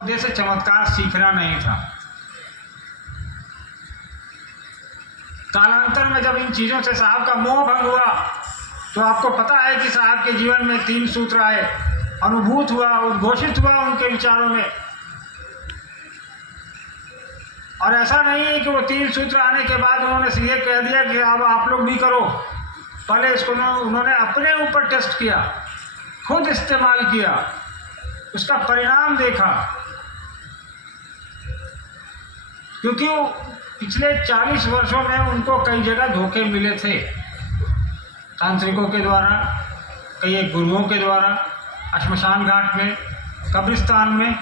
से चमत्कार सीखना नहीं था। कालांतर में जब इन चीज़ों से साहब का मोह भंग हुआ तो आपको पता है कि साहब के जीवन में 3 सूत्र आए, अनुभूत हुआ, उद्घोषित हुआ उनके विचारों में। और ऐसा नहीं है कि वो 3 सूत्र आने के बाद उन्होंने सीधे कह दिया कि अब आप लोग भी करो। पहले इसको उन्होंने अपने ऊपर टेस्ट किया, खुद इस्तेमाल किया, उसका परिणाम देखा। क्योंकि वो पिछले 40 वर्षों में उनको कई जगह धोखे मिले थे, तांत्रिकों के द्वारा, कई गुरुओं के द्वारा, श्मशान घाट में, कब्रिस्तान में।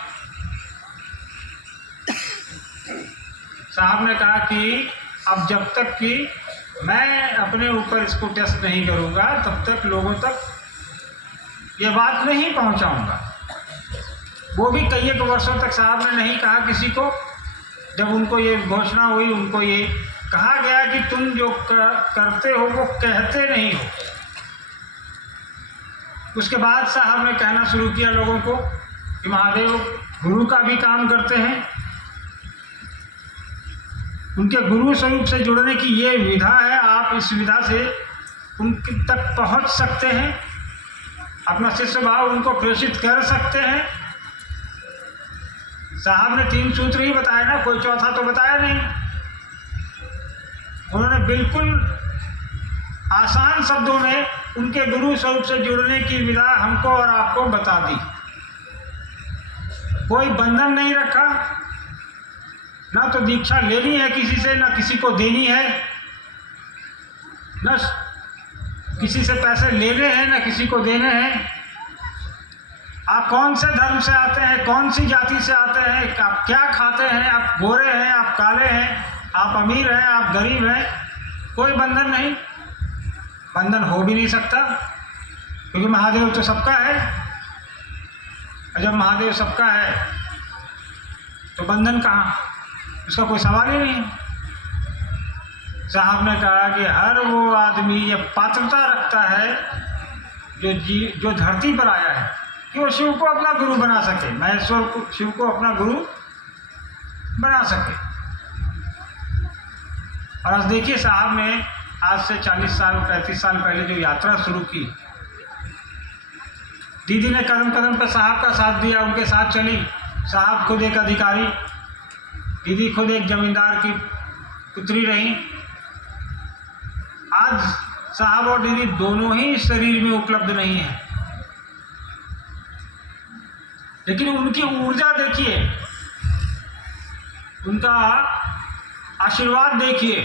साहब ने कहा कि अब जब तक कि मैं अपने ऊपर इसको टेस्ट नहीं करूँगा तब तक लोगों तक ये बात नहीं पहुँचाऊँगा। वो भी कई एक वर्षों तक साहब ने नहीं कहा किसी को। जब उनको ये घोषणा हुई, उनको ये कहा गया कि तुम जो करते हो वो कहते नहीं हो। उसके बाद साहब ने कहना शुरू किया लोगों को कि महादेव गुरु का भी काम करते हैं। उनके गुरु स्वरूप से जुड़ने की ये विधा है, आप इस विधा से उनके तक पहुंच सकते हैं, अपना शिष्य भाव उनको प्रेषित कर सकते हैं। साहब ने 3 सूत्र ही बताए ना, कोई चौथा तो बताया नहीं। उन्होंने बिल्कुल आसान शब्दों में उनके गुरु स्वरूप से जुड़ने की विधा हमको और आपको बता दी। कोई बंधन नहीं रखा, ना तो दीक्षा लेनी है किसी से, ना किसी को देनी है, ना किसी से पैसे लेने हैं, ना किसी को देने हैं। आप कौन से धर्म से आते हैं, कौन सी जाति से आते हैं, आप क्या खाते हैं, आप गोरे हैं, आप काले हैं, आप अमीर हैं, आप गरीब हैं, कोई बंधन नहीं। बंधन हो भी नहीं सकता क्योंकि महादेव तो सबका है। और जब महादेव सबका है तो बंधन कहाँ, उसका कोई सवाल ही नहीं। साहब ने कहा कि हर वो आदमी ये पात्रता रखता है जो धरती पर आया है कि वो शिव को अपना गुरु बना सके, महेश्वर को, शिव को अपना गुरु बना सके। और आज देखिए साहब ने आज से 40 साल 35 साल पहले जो यात्रा शुरू की, दीदी ने कदम कदम पर साहब का साथ दिया, उनके साथ चली। साहब खुद एक अधिकारी, दीदी खुद एक जमींदार की पुत्री रही। आज साहब और दीदी दोनों ही शरीर में उपलब्ध नहीं है, लेकिन उनकी ऊर्जा देखिए, उनका आशीर्वाद देखिए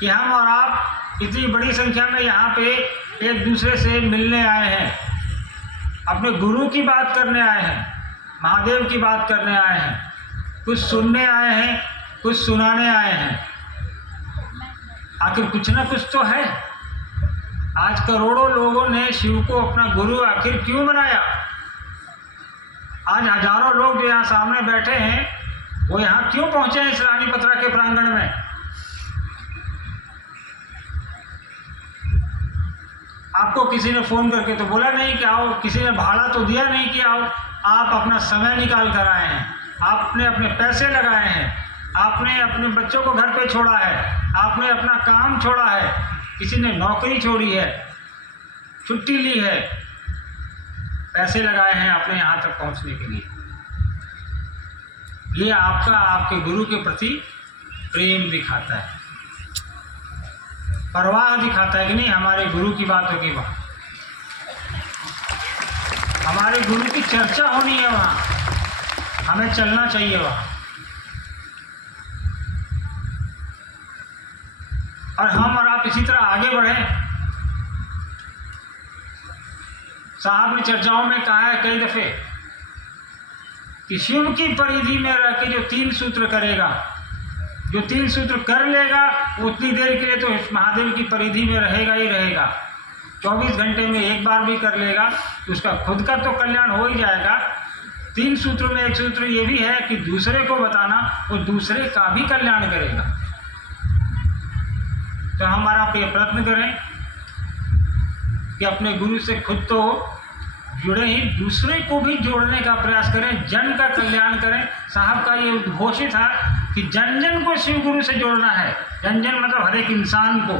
कि हम और आप इतनी बड़ी संख्या में यहाँ पे एक दूसरे से मिलने आए हैं, अपने गुरु की बात करने आए हैं, महादेव की बात करने आए हैं, कुछ सुनने आए हैं, कुछ सुनाने आए हैं। आखिर कुछ ना कुछ तो है। आज करोड़ों लोगों ने शिव को अपना गुरु आखिर क्यों बनाया? आज हजारों लोग जो यहाँ सामने बैठे हैं वो यहाँ क्यों पहुँचे हैं इस रानीपत्रा के प्रांगण में? आपको किसी ने फ़ोन करके तो बोला नहीं कि आओ, किसी ने भाड़ा तो दिया नहीं कि आओ। आप अपना समय निकाल कर आए हैं, आपने अपने पैसे लगाए हैं, आपने अपने बच्चों को घर पे छोड़ा है, आपने अपना काम छोड़ा है, किसी ने नौकरी छोड़ी है, छुट्टी ली है, पैसे लगाए हैं आपने यहाँ तक पहुँचने के लिए। ये आपका आपके गुरु के प्रति प्रेम दिखाता है, परवाह दिखाता है कि नहीं हमारे गुरु की बात होगी वहाँ, हमारे गुरु की चर्चा होनी है वहाँ, हमें चलना चाहिए वहाँ। और हम और आप इसी तरह आगे बढ़ें। साहब ने चर्चाओं में कहा है कई दफ़े कि शिव की परिधि में रह के जो 3 सूत्र करेगा, जो 3 सूत्र कर लेगा, उतनी देर के लिए तो महादेव की परिधि में रहेगा ही रहेगा। 24 घंटे में एक बार भी कर लेगा तो उसका खुद का तो कल्याण हो ही जाएगा। 3 सूत्रों में एक सूत्र ये भी है कि दूसरे को बताना, वो दूसरे का भी कल्याण करेगा। तो हमारा ये प्रयत्न करें कि अपने गुरु से खुद तो जुड़े ही दूसरे को भी जोड़ने का प्रयास करें, जन का कल्याण करें। साहब का ये उद्घोष था कि जन जन को शिव गुरु से जोड़ना है। जन जन मतलब हर एक इंसान को।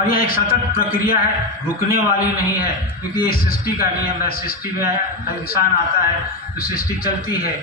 और यह एक सतत प्रक्रिया है, रुकने वाली नहीं है, क्योंकि ये सृष्टि का नियम है। सृष्टि में इंसान आता है तो सृष्टि चलती है।